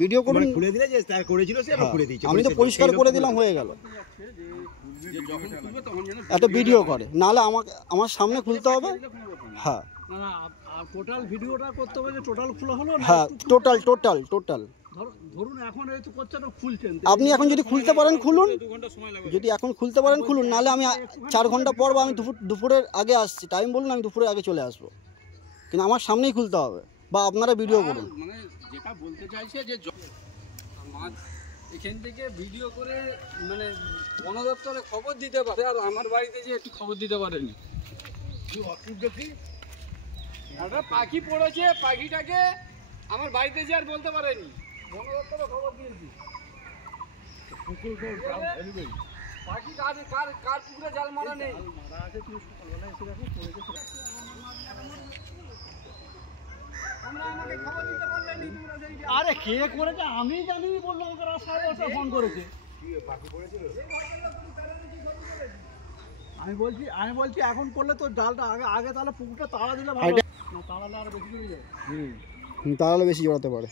Video করুন, খুলে দিলে যে তার করেছিল সে আবার খুলে দিয়েছে। আমি তো পরিষ্কার করে দিলাম, হয়ে গেল। এত ভিডিও করে, নাহলে আমার সামনে খুলতে হবে। হ্যাঁ টোটাল ভিডিওটা করতে হবে, যে টোটাল খোলা হলো না? হ্যাঁ টোটাল ধরুন এখন এই তো করছেন, খুলছেন আপনি। এখন যদি খুলতে পারেন খুলুন, যদি এখন খুলতে পারেন খুলুন, নাহলে আমি 4 ঘন্টা পর বা আমি দুপুরের আগে আসছি, টাইম বলুন, আমি দুপুরের আগে চলে আসবো, কিন্তু আমার সামনেই খুলতে হবে, বা আপনারা ভিডিও করুন। মানে যেটা বলতে চাইছে যে এখান থেকে ভিডিও করে মানে বন দপ্তরে খবর দিতে পারে, আর আমার বাড়িতে যে একটু খবর দিতে পারেনি। একটা পাখি পড়েছে, পাখিটাকে আমার বাড়িতে যে আর বলতে পারেনি, বন দপ্তরে খবর দিয়েছি। পাখি কার পুকুরে জাল মারা নেই। আরে কে করেছে আমি জানি, বললো ওকে রাস্তায় ফোন করেছে। আমি বলছি এখন করলে তো জালটা আগে তাহলে পুকুরটা তাড়া দিলে ভালো, তাড়ালে আর বেশি করে যায়। তাহলে বেশি জড়াতে পারে।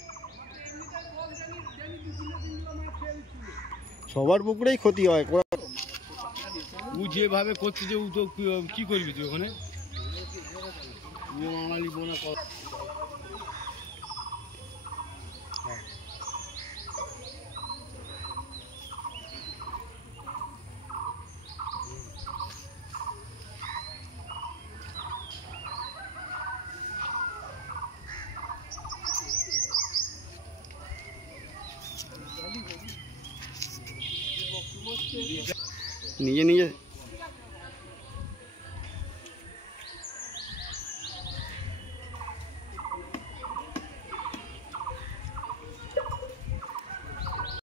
সবার পুকুরেই ক্ষতি হয়। ও যেভাবে করছে যে ও তো কি করবি তুই ওখানে? নিজে